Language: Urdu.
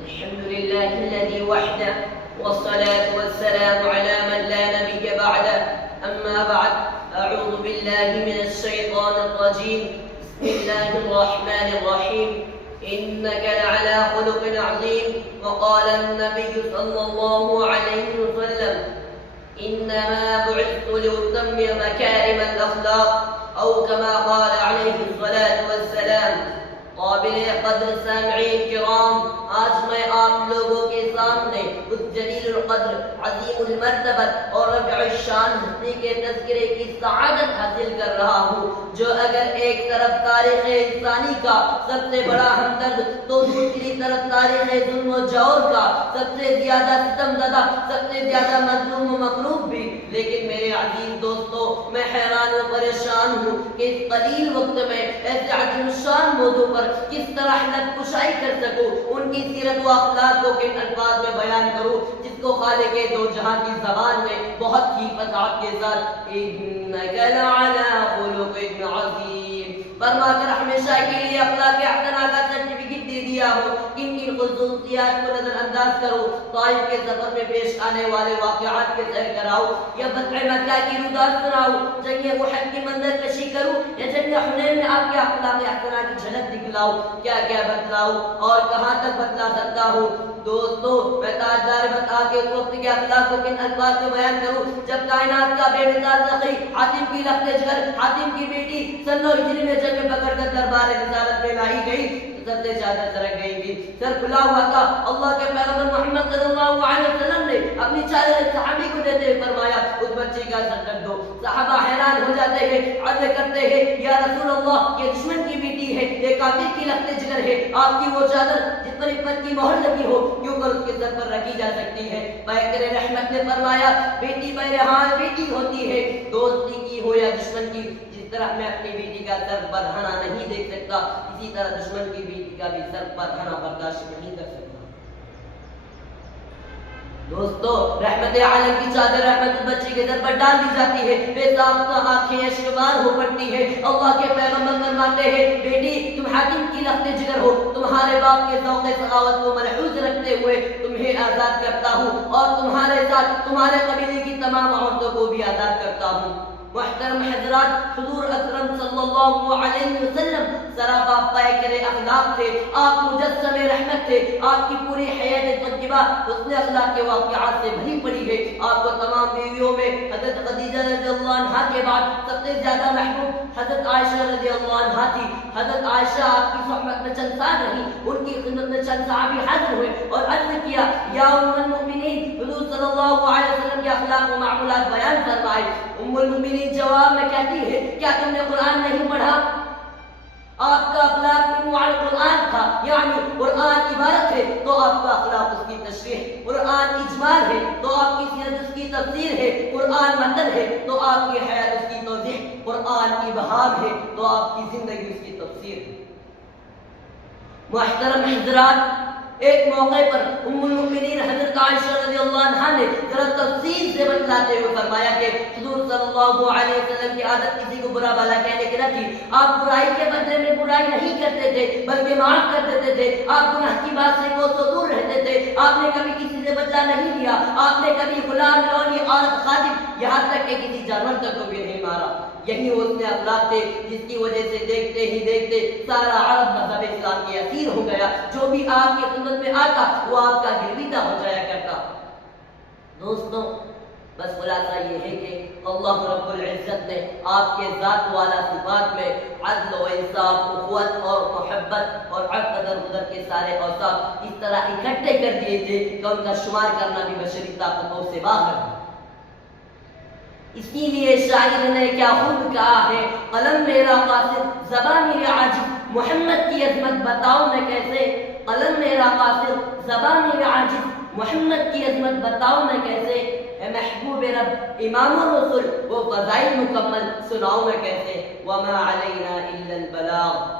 الحمد لله الذي وحده والصلاة والسلام على من لا نبي بعده. أما بعد، أعوذ بالله من الشيطان الرجيم. بسم الله الرحمن الرحيم. إنك لعلى خلق عظيم. وقال النبي صلى الله عليه وسلم: إنما بعثت لأتمم مكارم الأخلاق، أو كما قال عليه الصلاة والسلام. قابل قدر سامعین کرام، آج میں آپ لوگوں کے سامنے اس جلیل القدر، عظیم المرتبت اور رفیع الشان ہستی کے تذکرے کی سعادت حاصل کر رہا ہوں، جو اگر ایک طرف تاریخ انسانی کا سب سے بڑا ہمدرد، تو دوسری طرف تاریخ ظلم و جور کا سب سے زیادہ ستم زدہ، سب سے زیادہ مظلوم و مغلوب بھی۔ لیکن میرے عزیز دوستو، میں حیران و پریشان ہوں کہ اس قلیل وقت میں ایسے عظیم الشان موضوع پر کس طرح حلق کشائی کر سکوں، ان کی سیرت و اخلاق کو کن الفاظ میں بیان کروں جس کو خالق دو جہاں کی زبان میں بہت ہی فصاحت کے ساتھ انک لعلی خلق عظیم فرما کر ہمیشہ کے لیے اخلاق حسنہ کا سرٹیفکیٹ دے دیا ہو۔ کن کن خصوصیات کو نظر انداز کرو، طائف کے سفر میں پیش آنے والے واقعات کے سیر کراؤ، یا فتح مکہ کی رودات سناؤ، جنگ احد کی منظر کشی کروں، یا جنگ حنین میں آپ کے اخلاق حسنہ کی جھلک دکھلاؤ، کیا کیا بتلاؤ اور کہاں تک بتلا سکتا ہوں۔ دوستو، میں تاجدار بتا کے وقت کے اخلاق کو کن الفاظ میں بیان کروں جب کائنات کا بے مثال سخی حاتم کی لخت جگر، حاتم کی بیٹی سن و ہجری میں جب پکڑ کر دربار رسالت میں لائی گئی، سر سے چادر سرک گئی تھی، سر کھلا ہوا تھا۔ اللہ کے پیغمبر محمد صلی اللہ علیہ وسلم نے اپنی چادر صحابی کو دیتے ہوئے فرمایا: اس بچی کا سر ڈھک دو۔ صحابہ حیران ہو جاتے ہیں، عرض کرتے ہیں: یا رسول اللہ، یہ دشمن کی بیٹی ہے، یہ کافر کی لخت جگر ہے، آپ کی وہ چادر جس پر عفت کی مہر لگی ہو کیوں کر اس کے سر پر رکھی جا سکتی ہے؟ پیغمبر رحمت نے فرمایا: بیٹی بہرحال بیٹی ہوتی ہے، دوستی کی ہو یا دشمن کی، جس طرح میں اپنی بیٹی کا سر برہنہ نہیں دیکھ سکتا، اسی طرح دشمن کی بیٹی کا بھی سر برہنہ برداشت نہیں کر سکتا۔ دوستو، رحمت عالم کی چادر رحمت بچی کے سر پر ڈال دی جاتی ہے، بے ساختہ آنکھیں اشکبار ہو پڑتی ہے۔ اللہ کے پیغمبر فرماتے ہیں: بیٹی، تم حاتم کی لخت جگر ہو، تمہارے باپ کے ذوق سخاوت کو ملحوظ رکھتے ہوئے تمہیں آزاد کرتا ہوں، اور تمہارے ساتھ تمہارے قبیلے کی تمام عورتوں کو بھی آزاد کرتا ہوں۔ محترم حضرات، حضور اکرم صلی اللہ علیہ وسلم سراپا پیکر اخلاق تھے، آپ مجسم رحمت تھے، آپ کی پوری حیات طیبہ حسن اخلاق کے واقعات سے بھری پڑی ہے۔ آپ کو تمام بیویوں میں حضرت خدیجہ رضی اللہ عنہا کے بعد سب سے زیادہ محبوب حضرت عائشہ رضی اللہ عنہا تھی۔ حضرت عائشہ آپ کی صحبت میں چند سال رہی، ان کی خدمت میں چند صحابی حاضر ہوئے اور عرض کیا: یا ام المؤمنین، حضور صلی اللہ علیہ وسلم کے اخلاق و معمولات بیان فرمائے۔ ام المؤمنین جواب میں کہتی ہے: کیا تم نے قرآن نہیں پڑھا؟ آپ کا اخلاق قرآن تھا، یعنی قرآن عبارت ہے تو آپ کا اخلاق اس کی تشریح، قرآن اجمال ہے تو آپ کی سیرت اس کی تفسیر ہے، قرآن متن ہے تو آپ کی حیات اس کی توضیح، قرآن ابہام ہے تو آپ کی زندگی اس کی تفسیر ہے۔ محترم حضرات، ایک موقع پر ام المؤمنین حضرت عائشہ رضی اللہ عنہا نے ذرا تفصیل سے بتلاتے ہوئے فرمایا کہ حضور صلی اللہ علیہ وسلم کی عادت کسی کو برا بھلا کہنے کی نہ تھی۔ آپ برائی کے بدلے میں برائی نہیں کرتے تھے بلکہ معاف کر دیتے تھے۔ آپ گناہ کی بات سے کوسوں دور رہتے تھے۔ آپ نے کبھی کسی سے بدلہ نہیں لیا، آپ نے کبھی غلام، لونی، عورت، خادم، یہاں تک کہ کسی جانور تک کو بھی نہیں مارا۔ یہی وہ اتنے اخلاق تھے جس کی وجہ سے دیکھتے ہی دیکھتے سارا عرب مذہب اسلام کے اسیر ہو گیا۔ جو بھی آپ کی خدمت میں آتا وہ آپ کا گرویدہ ہو جایا کرتا۔ دوستوں، بس خلاصہ یہ ہے کہ اللہ رب العزت نے آپ کے ذات والا صفات میں عدل و انصاف، اخوت اور محبت اور قدر قدر کے سارے اوصاف اس طرح اکٹھے کر دیے تھے کہ ان کا شمار کرنا بھی بشری طاقتوں سے باہر ہے۔ اسی لیے شاعر نے کیا خوب کہا ہے: قلم میرا قاصد، زبان میرے عاجز، محمد کی عظمت بتاؤ میں کیسے۔ قلم میرا قاصد، زبان میرے عاجز، محمد کی عظمت بتاؤ میں کیسے۔ اے محبوب رب، امام الرسل، وہ فضائل مکمل سناؤ میں کیسے۔ وما علینا الا البلاغ۔